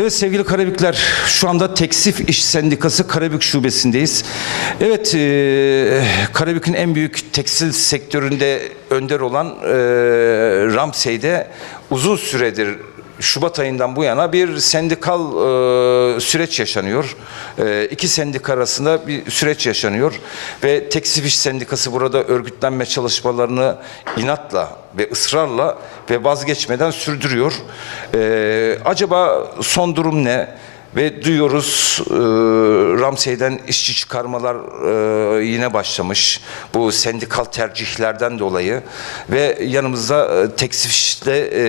Evet sevgili Karabükler, şu anda Teksif İş Sendikası Karabük Şubesindeyiz. Evet, e, Karabük'ün en büyük tekstil sektöründe önder olan e, Ramsey'de uzun süredir Şubat ayından bu yana bir sendikal e, süreç yaşanıyor. E, iki sendika arasında bir süreç yaşanıyor ve Teksif İş Sendikası burada örgütlenme çalışmalarını inatla ve ısrarla ve vazgeçmeden sürdürüyor. E, acaba son durum ne? Ve duyuyoruz e, Ramsey'den işçi çıkarmalar e, yine başlamış. Bu sendikal tercihlerden dolayı. Ve yanımızda e, e,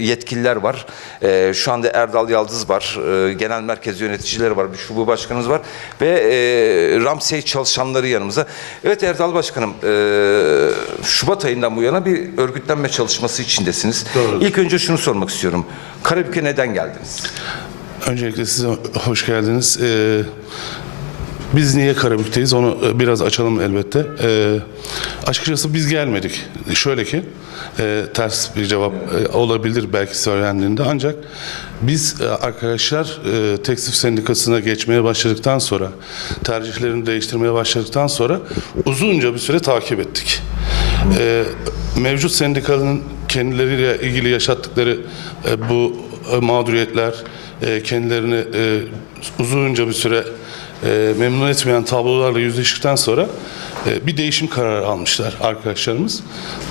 yetkililer var. E, şu anda Erdal Yaldız var. E, genel merkez yöneticileri var. Bir şube başkanımız var. Ve e, Ramsey çalışanları yanımızda. Evet Erdal Başkanım, e, Şubat ayından bu yana bir örgütlenme çalışması içindesiniz. Doğru. İlk önce şunu sormak istiyorum. Karabük'e neden geldiniz? Öncelikle size hoş geldiniz. Ee, biz niye Karabük'teyiz onu e, biraz açalım elbette. Ee, açıkçası biz gelmedik. Şöyle ki e, ters bir cevap e, olabilir belki söylendiğinde ancak biz e, arkadaşlar e, Tekstil Sendikası'na geçmeye başladıktan sonra tercihlerini değiştirmeye başladıktan sonra uzunca bir süre takip ettik. E, mevcut sendikanın kendileriyle ilgili yaşattıkları e, bu e, mağduriyetler, e, kendilerini e, uzunca bir süre e, memnun etmeyen tablolarla yüzleştikten sonra e, bir değişim kararı almışlar arkadaşlarımız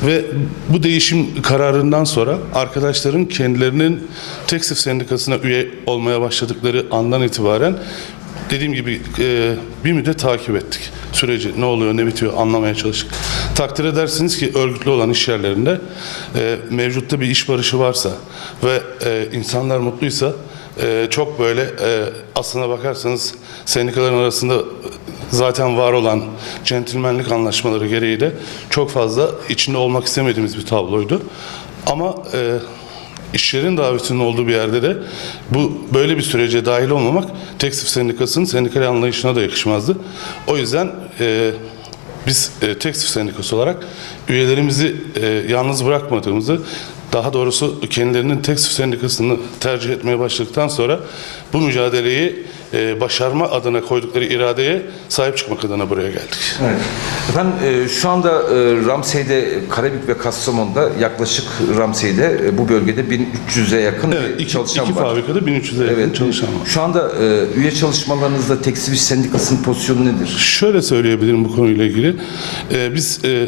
ve bu değişim kararından sonra arkadaşların kendilerinin Teksif Sendikası'na üye olmaya başladıkları andan itibaren dediğim gibi bir müddet takip ettik süreci ne oluyor ne bitiyor anlamaya çalıştık. Takdir edersiniz ki örgütlü olan iş yerlerinde mevcutta bir iş barışı varsa ve e, insanlar mutluysa e, çok böyle e, aslına bakarsanız sendikaların arasında zaten var olan centilmenlik anlaşmaları gereği de çok fazla içinde olmak istemediğimiz bir tabloydu. Ama e, işlerin davetinin olduğu bir yerde de bu böyle bir sürece dahil olmamak Tekstil Sendikası'nın sendikal anlayışına da yakışmazdı. O yüzden e, biz e, Tekstil Sendikası olarak üyelerimizi e, yalnız bırakmadığımızı daha doğrusu kendilerinin Tekstil Sendikası'nı tercih etmeye başladıktan sonra bu mücadeleyi e, başarma adına koydukları iradeye sahip çıkmak adına buraya geldik. Evet. Efendim e, şu anda e, Ramsey'de, Karabük ve Kastamonu'da yaklaşık Ramsey'de e, bu bölgede 1300'e yakın Evet, iki, çalışan iki var. fabrikada 1300'e yakın Evet. çalışan var. Şu anda e, üye çalışmalarınızda Tekstil Sendikası'nın pozisyonu nedir? Şöyle söyleyebilirim bu konuyla ilgili. Ee, biz e,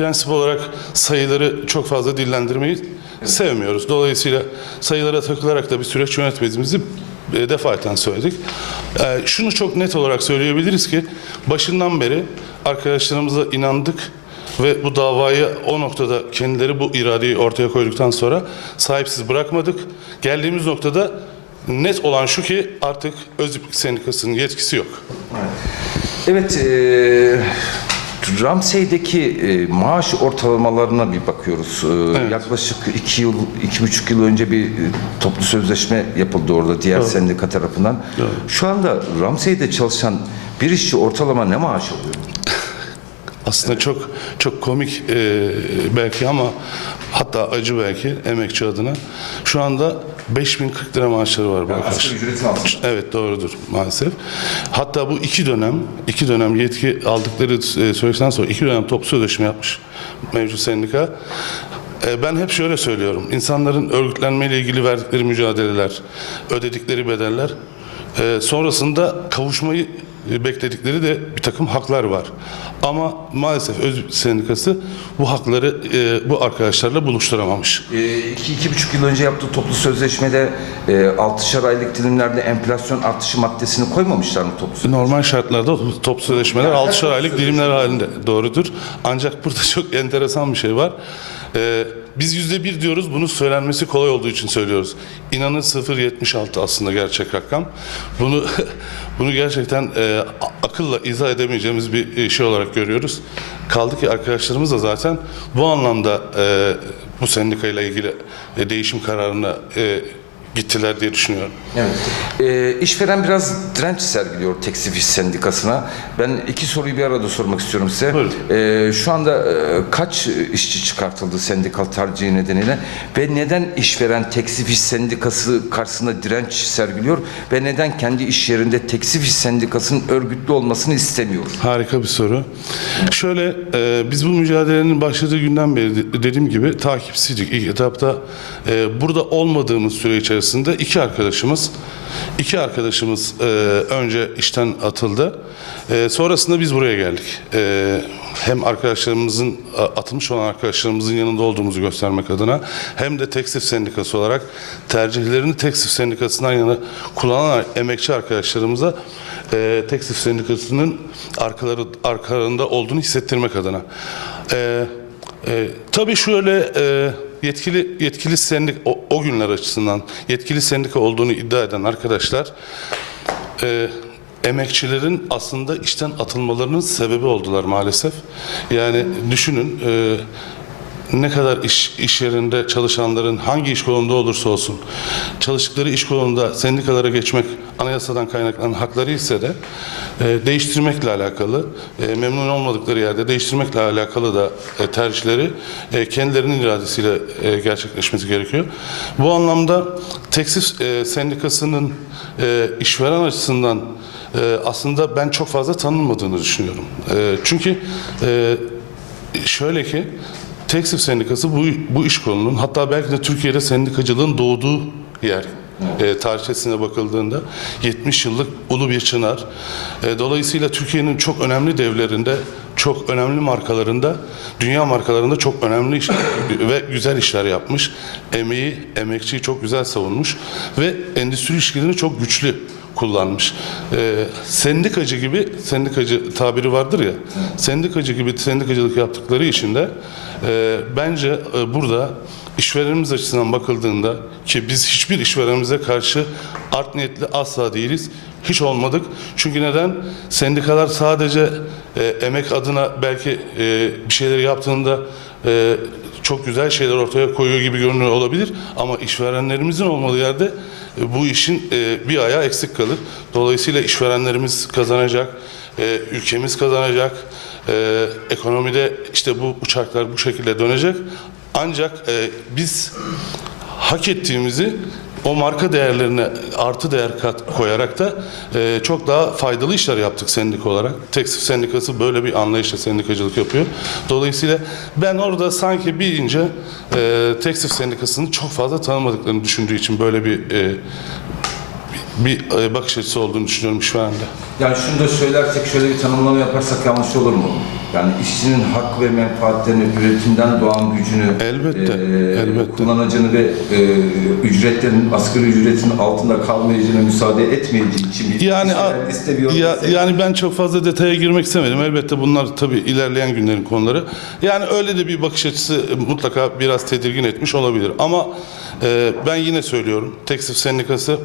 prensip olarak sayıları çok fazla dillendirmeyi sevmiyoruz. Dolayısıyla sayılara takılarak da bir süreç yönetmediğimizi e, defaten söyledik. Ee, şunu çok net olarak söyleyebiliriz ki başından beri arkadaşlarımıza inandık ve bu davayı o noktada kendileri bu iradeyi ortaya koyduktan sonra sahipsiz bırakmadık. Geldiğimiz noktada net olan şu ki artık Öziplik Sendikası'nın yetkisi yok. Evet, e, Ramsey'deki e, maaş ortalamalarına bir bakıyoruz. E, Yaklaşık iki yıl, iki buçuk yıl önce bir e, toplu sözleşme yapıldı orada diğer sendika tarafından. Şu anda Ramsey'de çalışan bir işçi ortalama ne maaş alıyor? Aslında çok çok komik e, belki ama hatta acı belki emekçi adına. Şu anda 5040 lira maaşları var bu arkadaşlar. Ücretin altında. Evet doğrudur maalesef. Hatta bu iki dönem, iki dönem yetki aldıkları e, süreçten sonra iki dönem toplu sözleşme yapmış mevcut sendika. E, Ben hep şöyle söylüyorum. İnsanların örgütlenmeyle ilgili verdikleri mücadeleler, ödedikleri bedeller, e, sonrasında kavuşmayı bekledikleri de bir takım haklar var. Ama maalesef Öz Sendikası bu hakları e, bu arkadaşlarla buluşturamamış. E, iki, iki buçuk yıl önce yaptığı toplu sözleşmede e, altışar aylık dilimlerde enflasyon artışı maddesini koymamışlar mı toplu sözleşmede? Normal şartlarda top sözleşmeler 6'şar aylık dilimler halinde doğrudur. Ancak burada çok enteresan bir şey var. Ee, biz yüzde bir diyoruz, bunu söylenmesi kolay olduğu için söylüyoruz. İnanın 0.76 aslında gerçek rakam. Bunu bunu gerçekten e, akılla izah edemeyeceğimiz bir e, şey olarak görüyoruz. Kaldı ki arkadaşlarımız da zaten bu anlamda e, bu sendikayla ilgili e, değişim kararına e, gittiler diye düşünüyorum. Evet. Ee, işveren biraz direnç sergiliyor Tekstil İş Sendikası'na. Ben iki soruyu bir arada sormak istiyorum size. Buyurun. Ee, şu anda e, kaç işçi çıkartıldı sendikal tercihi nedeniyle ve neden işveren Tekstil İş Sendikası karşısında direnç sergiliyor ve neden kendi iş yerinde Tekstil İş Sendikası'nın örgütlü olmasını istemiyor? Harika bir soru. Şöyle e, biz bu mücadelenin başladığı günden beri de- dediğim gibi takipsizdik. İlk etapta e, burada olmadığımız süre içerisinde iki arkadaşımız iki arkadaşımız e, önce işten atıldı. E, sonrasında biz buraya geldik. E, hem arkadaşlarımızın a- atılmış olan arkadaşlarımızın yanında olduğumuzu göstermek adına hem de tekstil sendikası olarak tercihlerini tekstil sendikasından yana kullanan emekçi arkadaşlarımıza e, tekstil sendikasının arkaları arkalarında olduğunu hissettirmek adına. E, e, tabii şöyle e, yetkili yetkili sendik o, o günler açısından yetkili sendika olduğunu iddia eden arkadaşlar e, emekçilerin aslında işten atılmalarının sebebi oldular maalesef. Yani düşünün e, ne kadar iş, iş yerinde çalışanların hangi iş kolunda olursa olsun çalıştıkları iş kolunda sendikalara geçmek anayasadan kaynaklanan hakları ise de e, değiştirmekle alakalı e, memnun olmadıkları yerde değiştirmekle alakalı da e, tercihleri e, kendilerinin iradesiyle e, gerçekleşmesi gerekiyor. Bu anlamda tekstil e, sendikasının e, işveren açısından e, aslında ben çok fazla tanınmadığını düşünüyorum. E, çünkü e, şöyle ki Tekstil Sendikası bu, bu iş kolunun hatta belki de Türkiye'de sendikacılığın doğduğu yer. E, tarihçesine bakıldığında 70 yıllık ulu bir çınar. E, dolayısıyla Türkiye'nin çok önemli devlerinde, çok önemli markalarında, dünya markalarında çok önemli iş ve güzel işler yapmış. Emeği, emekçiyi çok güzel savunmuş ve endüstri ilişkilerini çok güçlü kullanmış. Ee, sendikacı gibi, sendikacı tabiri vardır ya, sendikacı gibi sendikacılık yaptıkları için de e, bence e, burada işverenimiz açısından bakıldığında ki biz hiçbir işverenimize karşı art niyetli asla değiliz. Hiç olmadık. Çünkü neden? Sendikalar sadece e, emek adına belki e, bir şeyleri yaptığında e, çok güzel şeyler ortaya koyuyor gibi görünüyor olabilir ama işverenlerimizin olmadığı yerde e, bu işin e, bir ayağı eksik kalır. Dolayısıyla işverenlerimiz kazanacak, e, ülkemiz kazanacak, e, ekonomide işte bu uçaklar bu şekilde dönecek. Ancak e, biz hak ettiğimizi o marka değerlerine artı değer kat koyarak da e, çok daha faydalı işler yaptık sendik olarak. Tekstil sendikası böyle bir anlayışla sendikacılık yapıyor. Dolayısıyla ben orada sanki bir ince e, tekstil sendikasını çok fazla tanımadıklarını düşündüğü için böyle bir e, bir e, bakış açısı olduğunu düşünüyorum işverende. Yani şunu da söylersek şöyle bir tanımlama yaparsak yanlış olur mu? Yani işçinin hak ve menfaatlerini, üretimden doğan gücünü, Elbette, elbette. kullanacağını ve e, ücretlerin, asgari ücretin altında kalmayacağına müsaade etmeyeceği için bir Yani istemiyor ya, desek- yani ben çok fazla detaya girmek istemedim. Elbette bunlar tabii ilerleyen günlerin konuları. Yani öyle de bir bakış açısı mutlaka biraz tedirgin etmiş olabilir. Ama e, ben yine söylüyorum. Tekstil Sendikası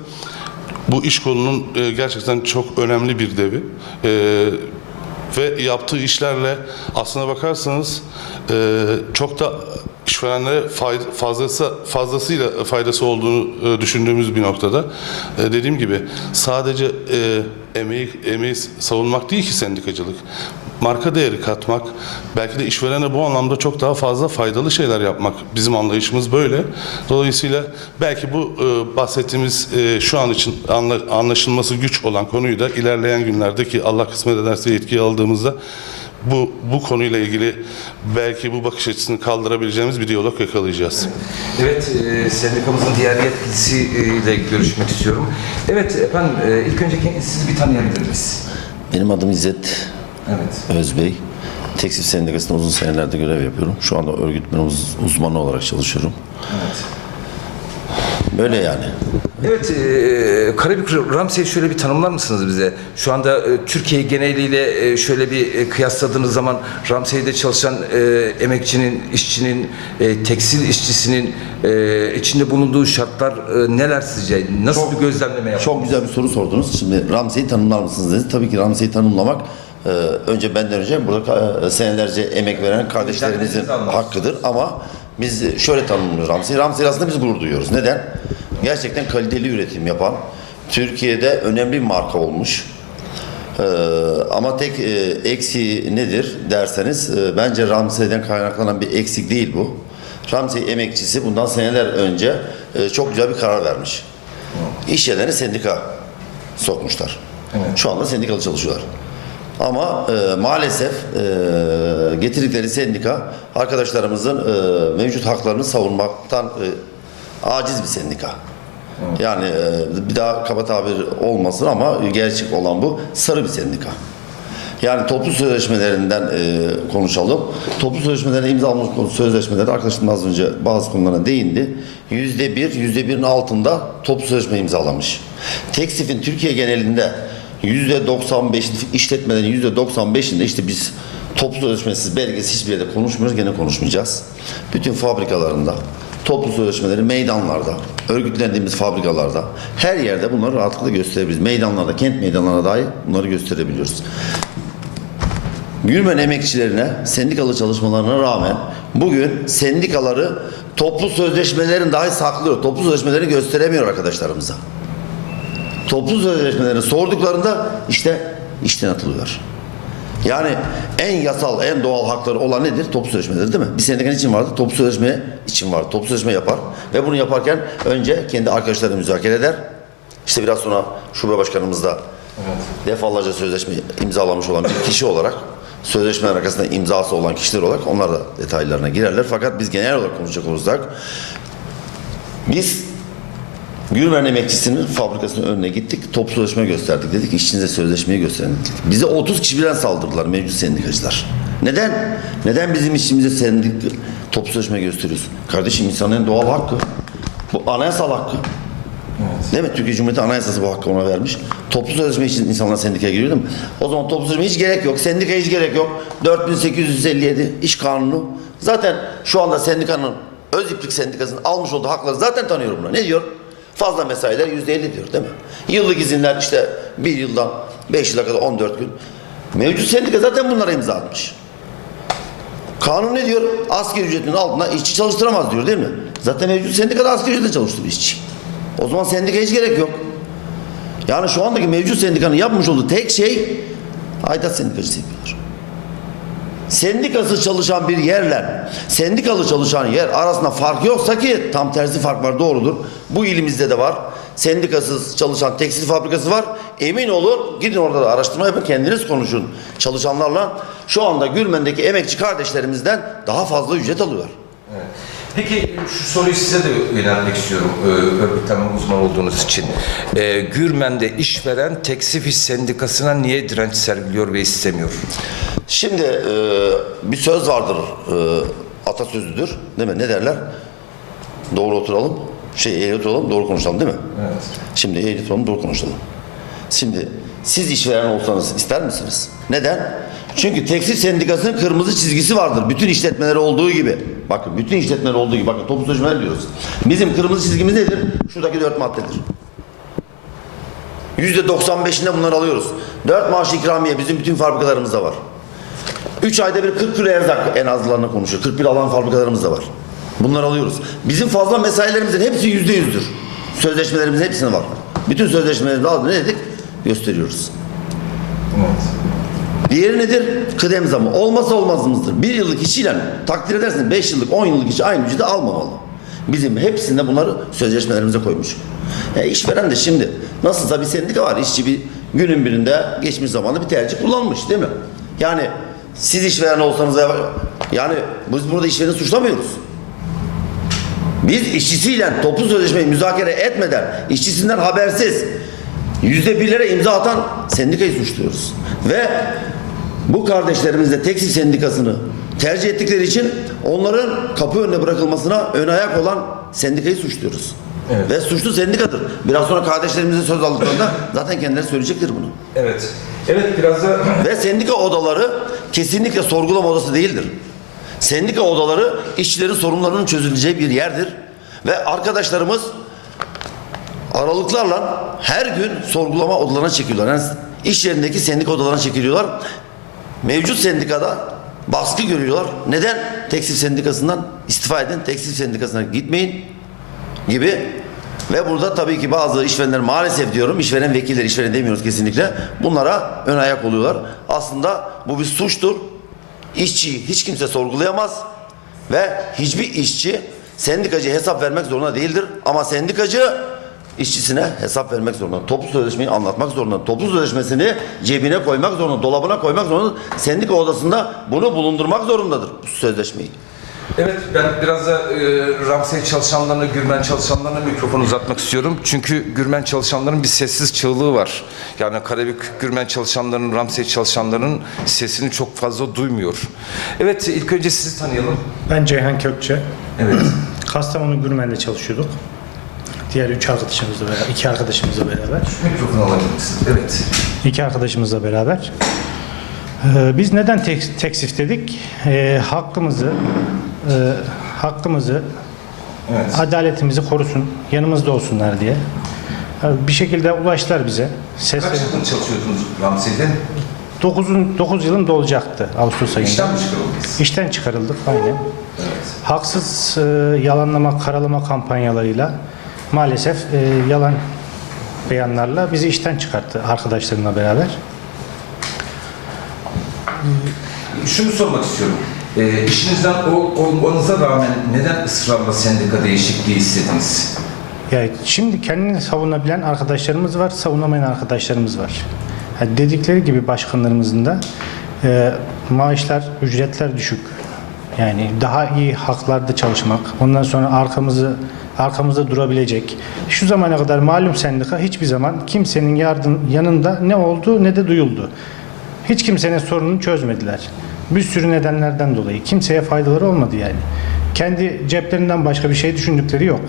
bu iş kolunun e, gerçekten çok önemli bir devi. E, ve yaptığı işlerle aslına bakarsanız e, çok da işverenlere fayda, fazlası fazlasıyla faydası olduğunu e, düşündüğümüz bir noktada e, dediğim gibi sadece e, emeği emeği savunmak değil ki sendikacılık. Marka değeri katmak, belki de işverene bu anlamda çok daha fazla faydalı şeyler yapmak bizim anlayışımız böyle. Dolayısıyla belki bu e, bahsettiğimiz e, şu an için anla- anlaşılması güç olan konuyu da ilerleyen günlerde ki Allah kısmet ederse yetkiyi aldığımızda bu bu konuyla ilgili belki bu bakış açısını kaldırabileceğimiz bir diyalog yakalayacağız. Evet, e, sendikamızın diğer yetkilisiyle görüşmek istiyorum. Evet efendim, e, ilk önce sizi bir tanıyabilir miyiz? Benim adım İzzet Evet. Özbey. Tekstil Sendikası'nda uzun senelerde görev yapıyorum. Şu anda örgütmen uz- uzmanı olarak çalışıyorum. Evet. Böyle yani. Evet, e, Karabük Ramsey şöyle bir tanımlar mısınız bize? Şu anda e, Türkiye geneliyle e, şöyle bir e, kıyasladığınız zaman Ramsey'de çalışan e, emekçinin, işçinin, e, tekstil işçisinin e, içinde bulunduğu şartlar e, neler sizce? Nasıl bir gözlemleme yaptınız? Çok güzel bir soru sordunuz. Şimdi Ramsey'i tanımlar mısınız dediniz. Tabii ki Ramsey'i tanımlamak e, önce benden önce burada e, senelerce emek veren kardeşlerimizin hakkıdır. Ama biz şöyle tanımlıyoruz Ramsey'i. Ramsey'i aslında biz gurur duyuyoruz. Neden? Gerçekten kaliteli üretim yapan, Türkiye'de önemli bir marka olmuş. Ee, ama tek e, eksiği nedir derseniz e, bence Ramsey'den kaynaklanan bir eksik değil bu. Ramsey emekçisi bundan seneler önce e, çok güzel bir karar vermiş. İş yerlerine sendika sokmuşlar. Şu anda sendikalı çalışıyorlar. Ama e, maalesef e, getirdikleri sendika arkadaşlarımızın e, mevcut haklarını savunmaktan e, aciz bir sendika. Yani e, bir daha kaba tabir olmasın ama gerçek olan bu sarı bir sendika. Yani toplu sözleşmelerinden e, konuşalım. Toplu sözleşmelerine imzalamış konu sözleşmeleri arkadaşım az önce bazı konulara değindi. Yüzde bir, yüzde birin altında toplu sözleşme imzalamış. Teksif'in Türkiye genelinde 95 işletmelerin yüzde 95'inde işte biz toplu sözleşmesiz belgesiz hiçbir yerde konuşmuyoruz gene konuşmayacağız. Bütün fabrikalarında toplu sözleşmeleri meydanlarda, örgütlendiğimiz fabrikalarda her yerde bunları rahatlıkla gösterebiliriz. Meydanlarda, kent meydanlarına dahi bunları gösterebiliyoruz. Gülmen emekçilerine sendikalı çalışmalarına rağmen bugün sendikaları toplu sözleşmelerin dahi saklıyor. Toplu sözleşmeleri gösteremiyor arkadaşlarımıza. Toplu sözleşmelerini sorduklarında işte işten atılıyor. Yani en yasal, en doğal hakları olan nedir? Toplu sözleşmeleri değil mi? Bir sendikanın için vardı, toplu sözleşme için vardı. Toplu sözleşme yapar ve bunu yaparken önce kendi arkadaşlarıyla müzakere eder. İşte biraz sonra şube başkanımız da defalarca sözleşme imzalamış olan bir kişi olarak sözleşmenin arkasında imzası olan kişiler olarak onlar da detaylarına girerler. Fakat biz genel olarak konuşacak olursak biz Gülmen emekçisinin fabrikasının önüne gittik. Toplu sözleşme gösterdik. Dedik işçinize sözleşmeyi gösterin dedik. Bize 30 kişi birden saldırdılar mevcut sendikacılar. Neden? Neden bizim işçimize sendik toplu sözleşme gösteriyorsun? Kardeşim insanın doğal hakkı. Bu anayasal hakkı. Değil mi? Türkiye Cumhuriyeti Anayasası bu hakkı ona vermiş. Toplu sözleşme için insanlar sendikaya giriyor değil mi? O zaman toplu sözleşme hiç gerek yok. Sendikaya hiç gerek yok. 4857 iş kanunu. Zaten şu anda sendikanın öz iplik sendikasının almış olduğu hakları zaten tanıyorum. Ne diyor? Fazla mesailer %50 diyor değil mi? Yıllık izinler işte bir yıldan 5 yıla kadar 14 gün. Mevcut sendika zaten bunlara imza atmış. Kanun ne diyor? Asgari ücretinin altında işçi çalıştıramaz diyor değil mi? Zaten mevcut sendikada asgari ücretle çalıştırıyor işçi. O zaman sendika hiç gerek yok. Yani şu andaki mevcut sendikanın yapmış olduğu tek şey aidat sendikacısı yapıyorlar. Sendikası çalışan bir yerle sendikalı çalışan yer arasında fark yoksa ki tam tersi fark var doğrudur. Bu ilimizde de var. Sendikasız çalışan tekstil fabrikası var. Emin olun gidin orada da araştırma yapın kendiniz konuşun çalışanlarla. Şu anda Gülmen'deki emekçi kardeşlerimizden daha fazla ücret alıyorlar. Peki şu soruyu size de yöneltmek istiyorum e, örgütlenme uzman olduğunuz için. E, Gürmen'de işveren Teksif İş Sendikası'na niye direnç sergiliyor ve istemiyor? Şimdi e, bir söz vardır, e, atasözüdür değil mi? Ne derler? Doğru oturalım, şey eğri oturalım, doğru konuşalım değil mi? Evet. Şimdi eğri oturalım, doğru konuşalım. Şimdi siz işveren olsanız ister misiniz? Neden? Çünkü tekstil sendikasının kırmızı çizgisi vardır. Bütün işletmeleri olduğu gibi. Bakın bütün işletmeler olduğu gibi. Bakın toplu sözleşmeler diyoruz. Bizim kırmızı çizgimiz nedir? Şuradaki dört maddedir. Yüzde 95'inde bunları alıyoruz. Dört maaş ikramiye bizim bütün fabrikalarımızda var. 3 ayda bir 40 kilo erzak en azlarını konuşuyor. 41 alan fabrikalarımız da var. Bunları alıyoruz. Bizim fazla mesailerimizin hepsi yüzde yüzdür. Sözleşmelerimizin hepsine var. Bütün sözleşmelerimizde ne dedik? Gösteriyoruz. Evet. Diğeri nedir? Kıdem zamı. Olmazsa olmazımızdır. Bir yıllık işiyle takdir edersiniz 5 yıllık 10 yıllık işi aynı ücreti almamalı. Bizim hepsinde bunları sözleşmelerimize koymuş. E işveren de şimdi nasılsa bir sendika var. İşçi bir günün birinde geçmiş zamanda bir tercih kullanmış değil mi? Yani siz işveren olsanız ya- yani biz burada işvereni suçlamıyoruz. Biz işçisiyle toplu sözleşmeyi müzakere etmeden, işçisinden habersiz yüzde birlere imza atan sendikayı suçluyoruz. Ve bu kardeşlerimiz de tekstil sendikasını tercih ettikleri için onların kapı önüne bırakılmasına ön ayak olan sendikayı suçluyoruz. Evet. Ve suçlu sendikadır. Biraz sonra kardeşlerimizin söz aldıklarında zaten kendileri söyleyecektir bunu. Evet. Evet biraz da Ve sendika odaları kesinlikle sorgulama odası değildir. Sendika odaları işçilerin sorunlarının çözüleceği bir yerdir. Ve arkadaşlarımız aralıklarla her gün sorgulama odalarına çekiliyorlar. Yani iş yerindeki sendika odalarına çekiliyorlar. Mevcut sendikada baskı görüyorlar. Neden? Tekstil sendikasından istifa edin, tekstil sendikasına gitmeyin gibi Ve burada tabii ki bazı işverenler maalesef diyorum, işveren vekilleri, işveren demiyoruz kesinlikle. Bunlara ön ayak oluyorlar. Aslında bu bir suçtur. İşçiyi hiç kimse sorgulayamaz. Ve hiçbir işçi sendikacıya hesap vermek zorunda değildir. Ama sendikacı işçisine hesap vermek zorunda. Toplu sözleşmeyi anlatmak zorunda. Toplu sözleşmesini cebine koymak zorunda, dolabına koymak zorunda. Sendika odasında bunu bulundurmak zorundadır bu sözleşmeyi. Evet ben biraz da e, Ramsey çalışanlarına, Gürmen çalışanlarına mikrofon uzatmak istiyorum. Çünkü Gürmen çalışanların bir sessiz çığlığı var. Yani Karabük Gürmen çalışanlarının, Ramsey çalışanlarının sesini çok fazla duymuyor. Evet ilk önce sizi tanıyalım. Ben Ceyhan Kökçe. Evet. Kastamonu Gürmen'de çalışıyorduk. Diğer üç arkadaşımızla beraber, iki arkadaşımızla beraber. Mikrofon alabilir misiniz? Evet. İki arkadaşımızla beraber. Ee, biz neden tek, teksif dedik? Ee, hakkımızı, e, hakkımızı, Evet. adaletimizi korusun, yanımızda olsunlar diye. Ee, Bir şekilde ulaştılar bize. Kaç Sesleri. yıldır çalışıyordunuz Ramsey'de? 9, 9 yılım dolacaktı Ağustos ayında. İşten mi çıkarıldınız? İşten çıkarıldık aynen. Evet. Haksız e, yalanlama, karalama kampanyalarıyla maalesef e, yalan beyanlarla bizi işten çıkarttı arkadaşlarımla beraber. Şunu sormak istiyorum. E, işinizden ol, olmanıza rağmen neden ısrarla sendika değişikliği istediniz? Yani şimdi kendini savunabilen arkadaşlarımız var, savunamayan arkadaşlarımız var. Yani dedikleri gibi başkanlarımızın da e, maaşlar, ücretler düşük. Yani daha iyi haklarda çalışmak, ondan sonra arkamızı arkamızda durabilecek. Şu zamana kadar malum sendika hiçbir zaman kimsenin yardım yanında ne oldu ne de duyuldu. Hiç kimsenin sorununu çözmediler. Bir sürü nedenlerden dolayı kimseye faydaları olmadı yani. Kendi ceplerinden başka bir şey düşündükleri yok.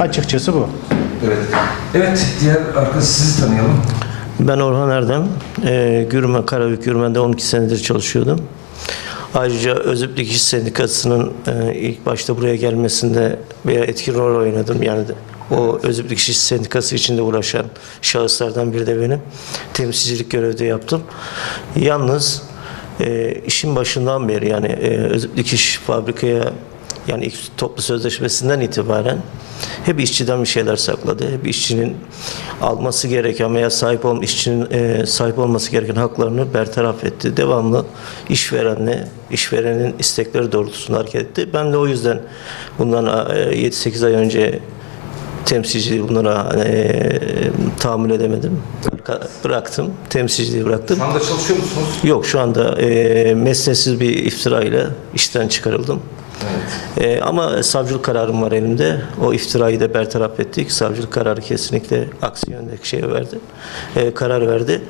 Açıkçası bu. Evet. Evet, diğer arkadaş sizi tanıyalım. Ben Orhan Erdem. Ee, Gürmen, Karabük Gürmen'de 12 senedir çalışıyordum. Ayrıca Özüplik İş Sendikası'nın e, ilk başta buraya gelmesinde bir etkin rol oynadım. Yani o Özüplik İş Sendikası içinde uğraşan şahıslardan biri de benim. Temsilcilik görevi de yaptım. Yalnız e, işin başından beri yani e, Özüplik İş fabrikaya yani ilk toplu sözleşmesinden itibaren hep işçiden bir şeyler sakladı. Hep işçinin alması gereken veya sahip ol işçinin e, sahip olması gereken haklarını bertaraf etti. Devamlı işverenle işverenin istekleri doğrultusunda hareket etti. Ben de o yüzden bundan e, 7-8 ay önce temsilciliği bunlara e, tahammül edemedim. Bıraktım. Temsilciliği bıraktım. Şu anda çalışıyor musunuz? Yok şu anda e, mesnetsiz bir iftira ile işten çıkarıldım. E, ama savcılık kararım var elimde. O iftirayı da bertaraf ettik. Savcılık kararı kesinlikle aksi yöndeki şeye verdi. E, karar verdi.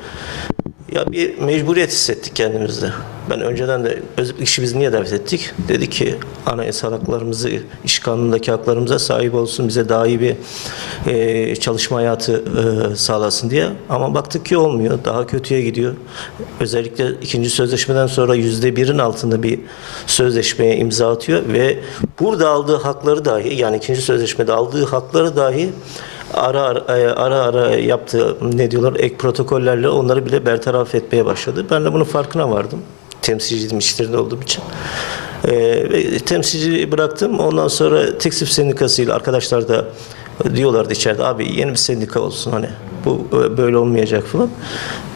Ya bir mecburiyet hissettik kendimizde. Ben önceden de işi biz niye davet ettik? Dedi ki anayasal haklarımızı, iş kanunundaki haklarımıza sahip olsun, bize daha iyi bir e, çalışma hayatı e, sağlasın diye. Ama baktık ki olmuyor, daha kötüye gidiyor. Özellikle ikinci sözleşmeden sonra yüzde birin altında bir sözleşmeye imza atıyor ve burada aldığı hakları dahi, yani ikinci sözleşmede aldığı hakları dahi ara ara, e, ara ara yaptığı ne diyorlar ek protokollerle onları bile bertaraf etmeye başladı. Ben de bunun farkına vardım. Temsilciydim işlerinde olduğum için. Ve temsilciliği bıraktım. Ondan sonra tekstil sendikasıyla arkadaşlar da diyorlardı içeride abi yeni bir sendika olsun hani bu e, böyle olmayacak falan.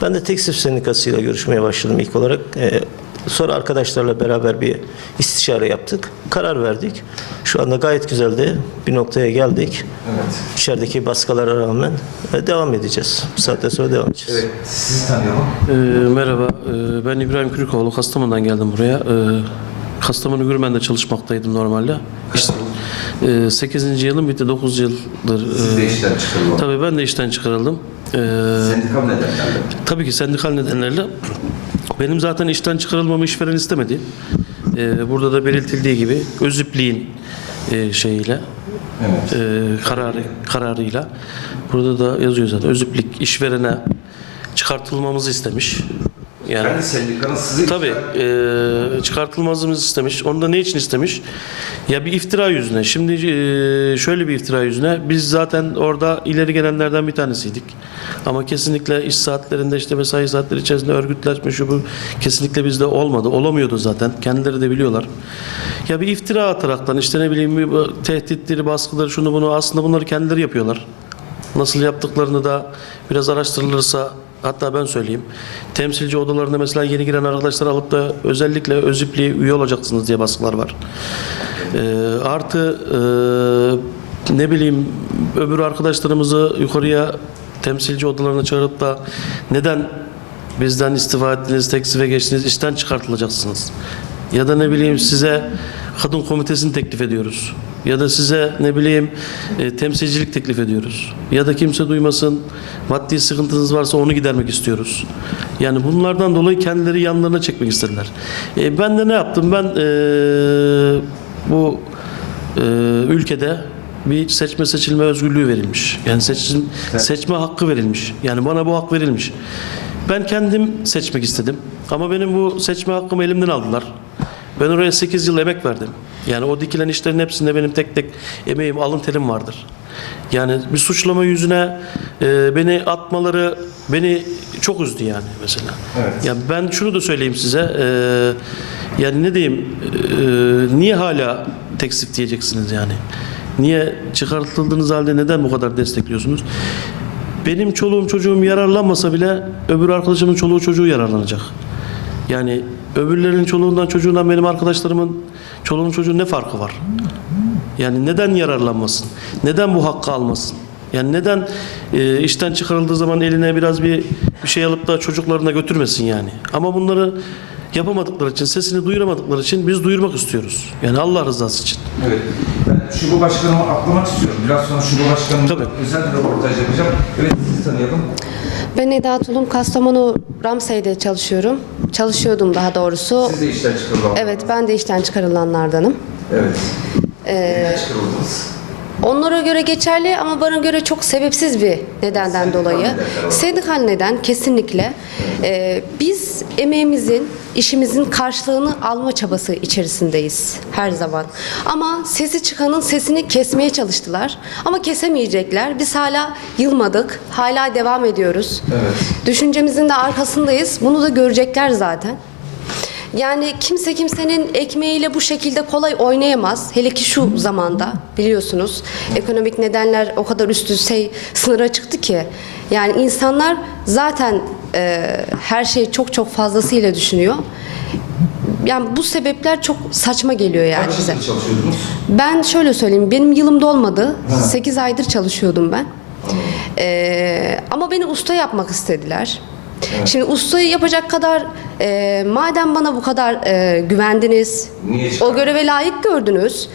Ben de tekstil sendikasıyla görüşmeye başladım ilk olarak. Ee, Sonra arkadaşlarla beraber bir istişare yaptık. Karar verdik. Şu anda gayet güzeldi. Bir noktaya geldik. Evet. İçerideki baskılara rağmen e, devam edeceğiz. Bu saatten sonra devam edeceğiz. Evet, sizi tanıyalım. Ee, merhaba, ee, ben İbrahim Kürkoğlu. Kastamonu'dan geldim buraya. Ee, Kastamonu Gürmen'de çalışmaktaydım normalde. İşte, ee, 8. yılım bitti, 9 yıldır. Siz de ee, işten çıkarıldınız. Tabii ben de işten çıkarıldım. Ee, Sendikal nedenlerle. tabii ki sendikal nedenlerle. Benim zaten işten çıkarılmamı işveren istemedi. Ee, burada da belirtildiği gibi özüpliğin e, şeyiyle, Evet. e, kararı kararıyla burada da yazıyor zaten özüplik işverene çıkartılmamızı istemiş. Yani Kendi sendikanın sizi Tabii e, çıkartılmamızı istemiş. Onu da ne için istemiş? Ya bir iftira yüzüne. Şimdi e, şöyle bir iftira yüzüne. Biz zaten orada ileri gelenlerden bir tanesiydik. Ama kesinlikle iş saatlerinde işte mesai saatleri içerisinde örgütleşme şu bu kesinlikle bizde olmadı. Olamıyordu zaten. Kendileri de biliyorlar. Ya bir iftira ataraktan işte ne bileyim bir tehditleri, baskıları şunu bunu aslında bunları kendileri yapıyorlar. Nasıl yaptıklarını da biraz araştırılırsa hatta ben söyleyeyim. Temsilci odalarında mesela yeni giren arkadaşlar alıp da özellikle özipliğe üye olacaksınız diye baskılar var. Ee, artı e, ne bileyim öbür arkadaşlarımızı yukarıya temsilci odalarına çağırıp da neden bizden istifa ettiniz, tekzife geçtiniz, işten çıkartılacaksınız. Ya da ne bileyim size kadın komitesini teklif ediyoruz. Ya da size ne bileyim e, temsilcilik teklif ediyoruz. Ya da kimse duymasın maddi sıkıntınız varsa onu gidermek istiyoruz. Yani bunlardan dolayı kendileri yanlarına çekmek istediler. E, ben de ne yaptım? Ben e, bu e, ülkede bir seçme seçilme özgürlüğü verilmiş. Yani seçim, seçme hakkı verilmiş. Yani bana bu hak verilmiş. Ben kendim seçmek istedim. Ama benim bu seçme hakkımı elimden aldılar. Ben oraya 8 yıl emek verdim. Yani o dikilen işlerin hepsinde benim tek tek emeğim, alın terim vardır. Yani bir suçlama yüzüne e, beni atmaları beni çok üzdü yani mesela. Ya ben şunu da söyleyeyim size. e, yani ne diyeyim? e, niye hala tekstif diyeceksiniz yani? Niye çıkartıldığınız halde neden bu kadar destekliyorsunuz? Benim çoluğum çocuğum yararlanmasa bile öbür arkadaşımın çoluğu çocuğu yararlanacak. Yani öbürlerinin çoluğundan çocuğundan benim arkadaşlarımın çoluğun çocuğun ne farkı var? Yani neden yararlanmasın? Neden bu hakkı almasın? Yani neden e, işten çıkarıldığı zaman eline biraz bir, bir şey alıp da çocuklarına götürmesin yani? Ama bunları yapamadıkları için, sesini duyuramadıkları için biz duyurmak istiyoruz. Yani Allah rızası için. Evet. Ben Başkanımı atlamak istiyorum. Biraz sonra Şube Başkanımla Tabii. özel bir röportaj yapacağım. Evet sizi tanıyalım. Ben Eda Tulum, Kastamonu Ramsey'de çalışıyorum. Çalışıyordum daha doğrusu. Siz de işten çıkarılan. Evet, ben de işten çıkarılanlardanım. Evet. Neden çıkarıldınız? Onlara göre geçerli ama bana göre çok sebepsiz bir nedenden Sendikal dolayı. Sendikal neden kesinlikle. Ee, biz emeğimizin, işimizin karşılığını alma çabası içerisindeyiz her zaman. Ama sesi çıkanın sesini kesmeye çalıştılar. Ama kesemeyecekler. Biz hala yılmadık. Hala devam ediyoruz. Düşüncemizin de arkasındayız. Bunu da görecekler zaten. Yani kimse kimsenin ekmeğiyle bu şekilde kolay oynayamaz. Hele ki şu zamanda biliyorsunuz ekonomik nedenler o kadar üst düzey sınıra çıktı ki. Yani insanlar zaten e, her şeyi çok çok fazlasıyla düşünüyor. Yani bu sebepler çok saçma geliyor yani Kaç bize. çalışıyordunuz? Ben şöyle söyleyeyim, benim yılım dolmadı. 8 aydır çalışıyordum ben. Ee, ama beni usta yapmak istediler. Şimdi ustayı yapacak kadar, e, madem bana bu kadar e, güvendiniz, Niye o göreve layık gördünüz.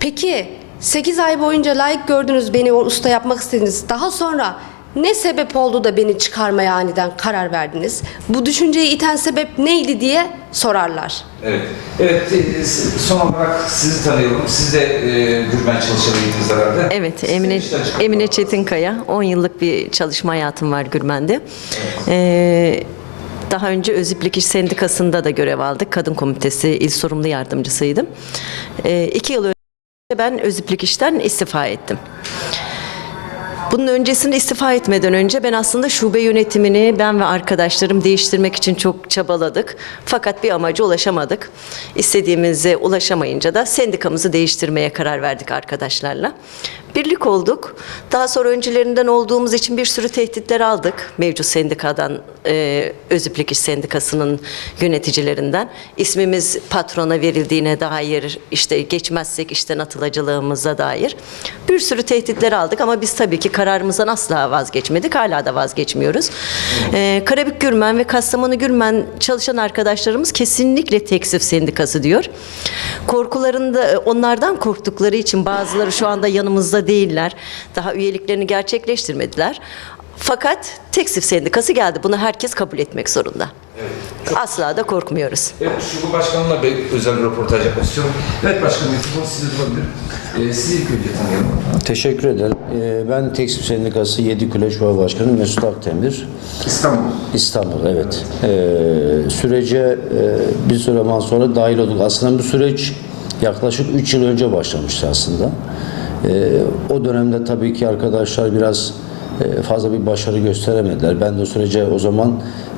Peki 8 ay boyunca layık gördünüz, beni o usta yapmak istediniz. Daha sonra ne sebep oldu da beni çıkarmaya aniden karar verdiniz? Bu düşünceyi iten sebep neydi diye sorarlar. Evet. Evet. e, Son olarak sizi tanıyalım. Siz de e, Gürben çalışanıydınız herhalde. Evet, Emine. Emine Çetinkaya. 10 yıllık bir çalışma hayatım var Gürmen'de. Ee, daha önce Öziplik İş Sendikası'nda da görev aldık. Kadın Komitesi İl Sorumlu Yardımcısıydım. Ee, iki yıl önce ben Öziplik İş'ten istifa ettim. Bunun öncesinde istifa etmeden önce ben aslında şube yönetimini ben ve arkadaşlarım değiştirmek için çok çabaladık. Fakat bir amaca ulaşamadık. İstediğimize ulaşamayınca da sendikamızı değiştirmeye karar verdik arkadaşlarla. Birlik olduk. Daha sonra öncülerinden olduğumuz için bir sürü tehditler aldık. Mevcut sendikadan, e, Öziplik İş Sendikası'nın yöneticilerinden. İsmimiz patrona verildiğine dair, işte geçmezsek işten atılacılığımıza dair bir sürü tehditler aldık ama biz tabii ki kararımızdan asla vazgeçmedik. Hala da vazgeçmiyoruz. Ee, Karabük Gürmen ve Kastamonu Gürmen çalışan arkadaşlarımız kesinlikle teksif sendikası diyor. Korkularında onlardan korktukları için bazıları şu anda yanımızda değiller. Daha üyeliklerini gerçekleştirmediler. Fakat teksif sendikası geldi. Bunu herkes kabul etmek zorunda. Asla da korkmuyoruz. Evet, Şube Başkanı'na bir özel bir röportaj yapmak istiyorum. Evet başkanım, mikrofonu size tutabilirim. Ee, sizi ilk önce tanıyalım. Teşekkür ederim. Ee, Ben Tekstil Sendikası 7 Kule Şube Başkanı Mesut Akdemir. İstanbul. İstanbul, evet. Ee, sürece e, bir zaman sonra dahil olduk. Aslında bu süreç yaklaşık 3 yıl önce başlamıştı aslında. Ee, o dönemde tabii ki arkadaşlar biraz e, fazla bir başarı gösteremediler. Ben de o sürece o zaman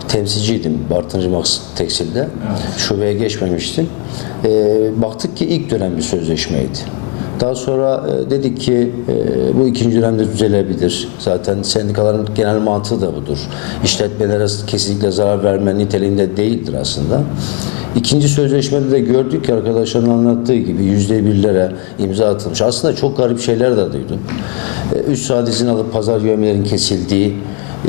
temsilciydim Bartıncı Max Tekstil'de. Şubeye geçmemiştim. Ee, baktık ki ilk dönem bir sözleşmeydi. Daha sonra e, dedik ki e, bu ikinci dönemde düzelebilir. Zaten sendikaların genel mantığı da budur. İşletmelere kesinlikle zarar verme niteliğinde değildir aslında. İkinci sözleşmede de gördük ki arkadaşların anlattığı gibi yüzde birlere imza atılmış. Aslında çok garip şeyler de duydum. 3 saat izin alıp pazar yövmelerin kesildiği,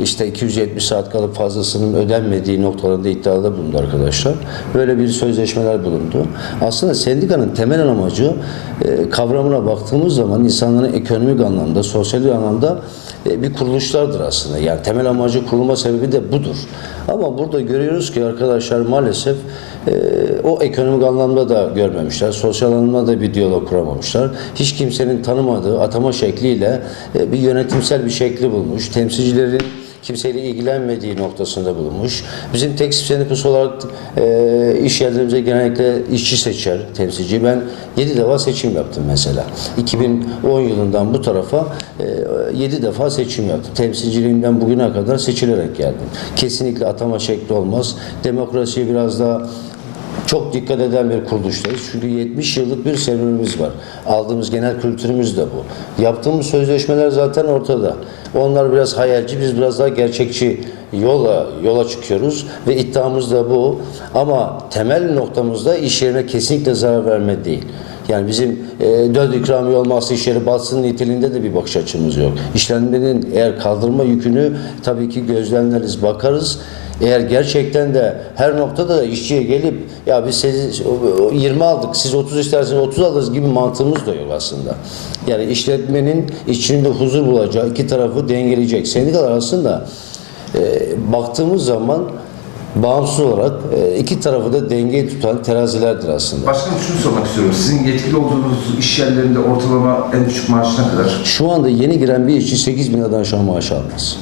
işte 270 saat kalıp fazlasının ödenmediği noktalarında iddiada bulundu arkadaşlar. Böyle bir sözleşmeler bulundu. Aslında sendikanın temel amacı e, kavramına baktığımız zaman insanların ekonomik anlamda, sosyal anlamda e, bir kuruluşlardır aslında. Yani temel amacı kurulma sebebi de budur. Ama burada görüyoruz ki arkadaşlar maalesef e, o ekonomik anlamda da görmemişler. Sosyal anlamda da bir diyalog kuramamışlar. Hiç kimsenin tanımadığı atama şekliyle e, bir yönetimsel bir şekli bulmuş. Temsilcilerin kimseyle ilgilenmediği noktasında bulunmuş. Bizim tekstil sendikası olarak e, iş yerlerimize genellikle işçi seçer temsilci. Ben 7 defa seçim yaptım mesela. 2010 yılından bu tarafa e, 7 defa seçim yaptım. Temsilciliğimden bugüne kadar seçilerek geldim. Kesinlikle atama şekli olmaz. Demokrasiye biraz daha çok dikkat eden bir kuruluştayız. Çünkü 70 yıllık bir serüvenimiz var. Aldığımız genel kültürümüz de bu. Yaptığımız sözleşmeler zaten ortada. Onlar biraz hayalci, biz biraz daha gerçekçi yola yola çıkıyoruz ve iddiamız da bu. Ama temel noktamızda iş yerine kesinlikle zarar verme değil. Yani bizim e, dört ikramiye olmazsa iş yeri batsın niteliğinde de bir bakış açımız yok. İşlenmenin eğer kaldırma yükünü tabii ki gözlemleriz, bakarız. Eğer gerçekten de her noktada da işçiye gelip ya biz siz 20 aldık siz 30 isterseniz 30 alırız gibi mantığımız da yok aslında. Yani işletmenin içinde huzur bulacağı iki tarafı dengeleyecek. Sendikalar aslında e, baktığımız zaman bağımsız olarak e, iki tarafı da dengeyi tutan terazilerdir aslında. Başkanım şunu sormak istiyorum. Sizin yetkili olduğunuz iş yerlerinde ortalama en düşük maaş ne kadar? Şu anda yeni giren bir işçi 8 bin liradan aşağı maaş almaz.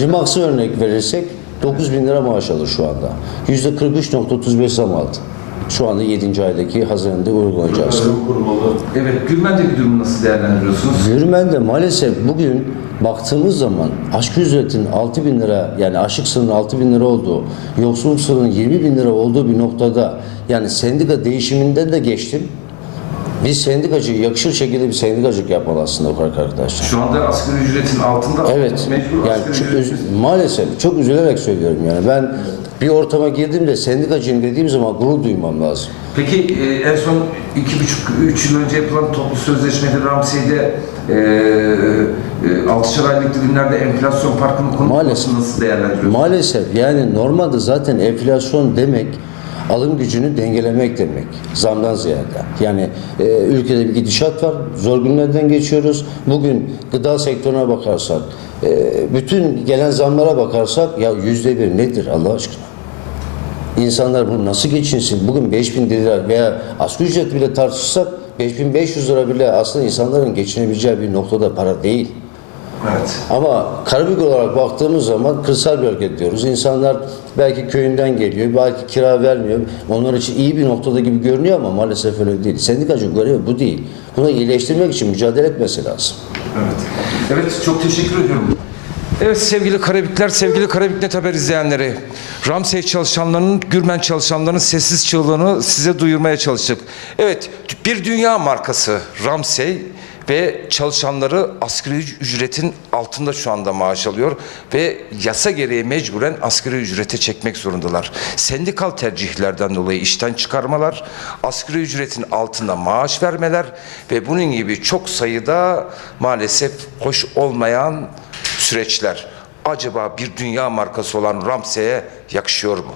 Rimax'a örnek verirsek 9 bin lira maaş alır şu anda. Yüzde 43.35 zam aldı. Şu anda 7. aydaki Haziran'da uygulanacağız. Evet, Gülmen'deki durumu nasıl değerlendiriyorsunuz? Gürmen'de maalesef bugün baktığımız zaman asgari ücretin 6 bin lira yani açlık sınırının 6 bin lira olduğu, yoksulluk sınırının 20 bin lira olduğu bir noktada yani sendika değişiminden de geçtim. Biz sendikacı yakışır şekilde bir sendikacılık yapmalı aslında arkadaşlar. Şu anda asgari ücretin altında Evet. mecbur Yani asgari çok ücret- maalesef çok üzülerek söylüyorum yani. Ben bir ortama girdiğimde sendikacıyım dediğim zaman gurur duymam lazım. Peki e, en son iki buçuk, üç yıl önce yapılan toplu sözleşmede Ramsey'de e, e, altışar aylık dilimlerde enflasyon farkının konulması Maalesef. nasıl değerlendiriyorsunuz? Maalesef yani normalde zaten enflasyon demek alım gücünü dengelemek demek. Zamdan ziyade. Yani e, ülkede bir gidişat var. Zor günlerden geçiyoruz. Bugün gıda sektörüne bakarsak, e, bütün gelen zamlara bakarsak ya yüzde bir nedir Allah aşkına? İnsanlar bunu nasıl geçinsin? Bugün 5000 lira veya asgari ücret bile tartışsak 5500 lira bile aslında insanların geçinebileceği bir noktada para değil. Evet. Ama Karabük olarak baktığımız zaman kırsal bölge diyoruz. İnsanlar belki köyünden geliyor, belki kira vermiyor. Onlar için iyi bir noktada gibi görünüyor ama maalesef öyle değil. Sendikacı görevi bu değil. Bunu iyileştirmek için mücadele etmesi lazım. Evet. Evet, çok teşekkür ediyorum. Evet sevgili Karabükler, sevgili Karabük Net Haber izleyenleri. Ramsey çalışanlarının, Gürmen çalışanlarının sessiz çığlığını size duyurmaya çalıştık. Evet, bir dünya markası Ramsey ve çalışanları asgari ücretin altında şu anda maaş alıyor ve yasa gereği mecburen asgari ücrete çekmek zorundalar. Sendikal tercihlerden dolayı işten çıkarmalar, asgari ücretin altında maaş vermeler ve bunun gibi çok sayıda maalesef hoş olmayan süreçler acaba bir dünya markası olan Ramsey'e yakışıyor mu?